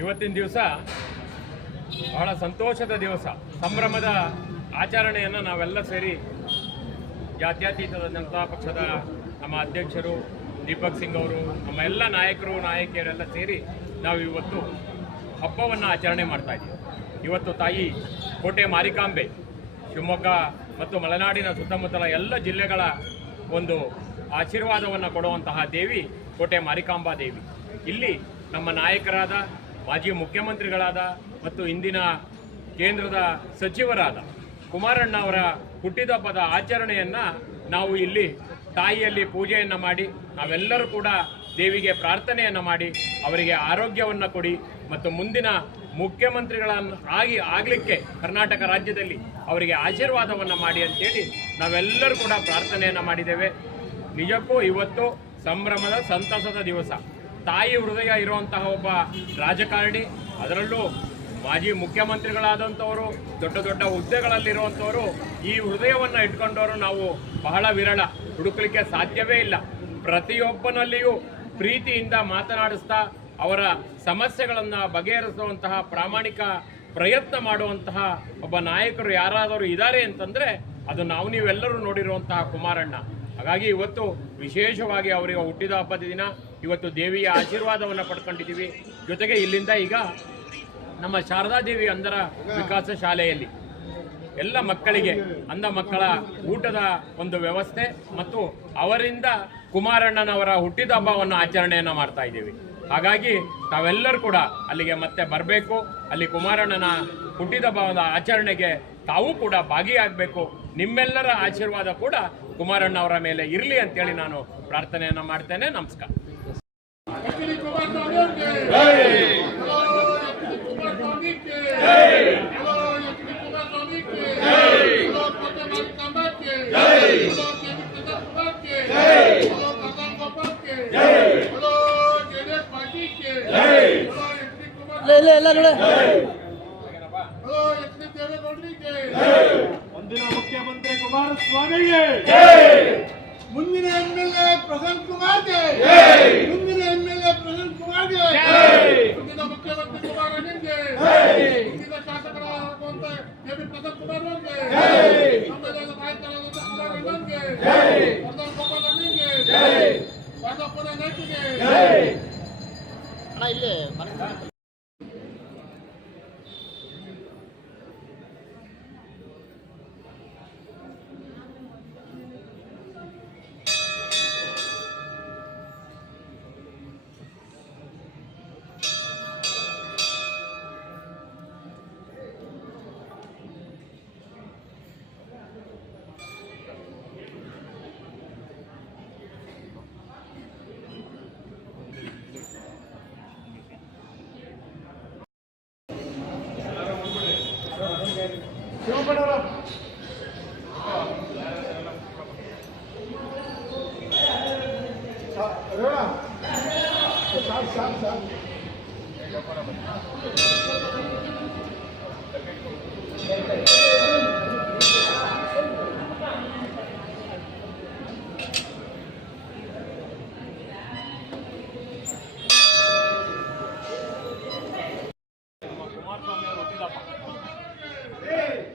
ಇವತ್ತಿನ ದಿವಸ ಬಹಳ ಸಂತೋಷದ ದಿವಸ. ಸಂಭ್ರಮದ ಆಚರಣೆಯನ್ನು ನಾವೆಲ್ಲ ಸೇರಿ ಜಾತ್ಯತೀತದ ಜನತಾ ಪಕ್ಷದ ನಮ್ಮ ಅಧ್ಯಕ್ಷರು, ದೀಪಕ್ ಸಿಂಗ್ ಅವರು, ನಮ್ಮ ಎಲ್ಲ ನಾಯಕರು, ನಾಯಕಿಯರೆಲ್ಲ ಸೇರಿ ನಾವು ಇವತ್ತು ಹಬ್ಬವನ್ನು ಆಚರಣೆ ಮಾಡ್ತಾ ಇದ್ದೀವಿ. ಇವತ್ತು ತಾಯಿ ಕೋಟೆ ಮಾರಿಕಾಂಬೆ, ಶಿವಮೊಗ್ಗ ಮತ್ತು ಮಲೆನಾಡಿನ ಸುತ್ತಮುತ್ತಲ ಎಲ್ಲ ಜಿಲ್ಲೆಗಳ ಒಂದು ಆಶೀರ್ವಾದವನ್ನು ಕೊಡುವಂತಹ ದೇವಿ ಕೋಟೆ ಮಾರಿಕಾಂಬಾ ದೇವಿ. ಇಲ್ಲಿ ನಮ್ಮ ನಾಯಕರಾದ ಮಾಜಿ ಮುಖ್ಯಮಂತ್ರಿಗಳಾದ ಮತ್ತು ಇಂದಿನ ಕೇಂದ್ರದ ಸಚಿವರಾದ ಕುಮಾರಣ್ಣ ಅವರ ಹುಟ್ಟಿದಬ್ಬದ ಆಚರಣೆಯನ್ನು ನಾವು ಇಲ್ಲಿ ತಾಯಿಯಲ್ಲಿ ಪೂಜೆಯನ್ನು ಮಾಡಿ, ನಾವೆಲ್ಲರೂ ಕೂಡ ದೇವಿಗೆ ಪ್ರಾರ್ಥನೆಯನ್ನು ಮಾಡಿ, ಅವರಿಗೆ ಆರೋಗ್ಯವನ್ನು ಕೊಡಿ ಮತ್ತು ಮುಂದಿನ ಮುಖ್ಯಮಂತ್ರಿಗಳನ್ನು ಆಗಿ ಆಗಲಿಕ್ಕೆ ಕರ್ನಾಟಕ ರಾಜ್ಯದಲ್ಲಿ ಅವರಿಗೆ ಆಶೀರ್ವಾದವನ್ನು ಮಾಡಿ ಅಂತೇಳಿ ನಾವೆಲ್ಲರೂ ಕೂಡ ಪ್ರಾರ್ಥನೆಯನ್ನು ಮಾಡಿದ್ದೇವೆ. ನಿಜಕ್ಕೂ ಇವತ್ತು ಸಂಭ್ರಮದ ಸಂತಸದ ದಿವಸ. ತಾಯಿ ಹೃದಯ ಇರುವಂತಹ ಒಬ್ಬ ರಾಜಕಾರಣಿ, ಅದರಲ್ಲೂ ಮಾಜಿ ಮುಖ್ಯಮಂತ್ರಿಗಳಾದಂಥವರು, ದೊಡ್ಡ ದೊಡ್ಡ ಹುದ್ದೆಗಳಲ್ಲಿರುವಂಥವರು, ಈ ಹೃದಯವನ್ನು ಇಟ್ಕೊಂಡವರು ನಾವು ಬಹಳ ವಿರಳ, ಹುಡುಕಲಿಕ್ಕೆ ಸಾಧ್ಯವೇ ಇಲ್ಲ. ಪ್ರತಿಯೊಬ್ಬನಲ್ಲಿಯೂ ಪ್ರೀತಿಯಿಂದ ಮಾತನಾಡಿಸ್ತಾ, ಅವರ ಸಮಸ್ಯೆಗಳನ್ನು ಬಗೆಹರಿಸುವಂತಹ ಪ್ರಾಮಾಣಿಕ ಪ್ರಯತ್ನ ಮಾಡುವಂತಹ ಒಬ್ಬ ನಾಯಕರು ಯಾರಾದರೂ ಇದ್ದಾರೆ ಅಂತಂದರೆ, ಅದು ನಾವು ನೀವೆಲ್ಲರೂ ನೋಡಿರುವಂತಹ ಕುಮಾರಣ್ಣ. ಹಾಗಾಗಿ ಇವತ್ತು ವಿಶೇಷವಾಗಿ ಅವರಿಗೆ ಹುಟ್ಟಿದ ಹಬ್ಬದ ದಿನ. ಇವತ್ತು ದೇವಿಯ ಆಶೀರ್ವಾದವನ್ನು ಪಡ್ಕೊಂಡಿದ್ದೀವಿ. ಜೊತೆಗೆ ಇಲ್ಲಿಂದ ಈಗ ನಮ್ಮ ಶಾರದಾದೇವಿ ಅಂಧರ ವಿಕಾಸ ಶಾಲೆಯಲ್ಲಿ ಎಲ್ಲ ಮಕ್ಕಳಿಗೆ, ಅಂಧ ಮಕ್ಕಳ ಊಟದ ಒಂದು ವ್ಯವಸ್ಥೆ ಮತ್ತು ಅವರಿಂದ ಕುಮಾರಣ್ಣನವರ ಹುಟ್ಟಿದ ಹಬ್ಬವನ್ನು ಆಚರಣೆಯನ್ನು ಮಾಡ್ತಾ ಇದ್ದೀವಿ. ಹಾಗಾಗಿ ತಾವೆಲ್ಲರೂ ಕೂಡ ಅಲ್ಲಿಗೆ ಮತ್ತೆ ಬರಬೇಕು. ಅಲ್ಲಿ ಕುಮಾರಣ್ಣನ ಹುಟ್ಟಿದ ಹಬ್ಬದ ಆಚರಣೆಗೆ ತಾವು ಕೂಡ ಭಾಗಿಯಾಗಬೇಕು. ನಿಮ್ಮೆಲ್ಲರ ಆಶೀರ್ವಾದ ಕೂಡ ಕುಮಾರಣ್ಣ ಅವರ ಮೇಲೆ ಇರಲಿ ಅಂತೇಳಿ ನಾನು ಪ್ರಾರ್ಥನೆಯನ್ನು ಮಾಡ್ತೇನೆ ನಮಸ್ಕಾರ ಎಲ್ಲ ಕುಮಾರಸ್ವಾಮಿ ಮುಂದಿನ ಮುಖ್ಯಮಂತ್ರಿ ಕುಮಾರಸ್ವಾಮಿಗೆ. ಮುಂದಿನ ಎಂಎಲ್ಎ ಪ್ರಸನ್ನ ಕುಮಾರ್ಗೆ. ಮುಂದಿನ ಎಂಎಲ್ಎ ಪ್ರಸನ್ನ ಕುಮಾರ್ಗೆ. ಮುಂದಿನ ಮುಖ್ಯಮಂತ್ರಿ ಕುಮಾರನಿಗೆ ಮುಂದಿನ ಶಾಸಕರಾಗುವಂತ ಕೆ ಬಿ ಪ್ರಸನ್ನ ಕುಮಾರ್ ಅವರಿಗೆ. ನಮ್ಮೆಲ್ಲ ನಾಯಕರಾದಂತ ಕುಮಾರಣ್ಣಗೆ ಪ್ರಧಾನ ಗೋಪಾಲಣ್ಣಗೆ ವಾದಪ್ಪನ ನಾಯಕಿಗೆ Hey!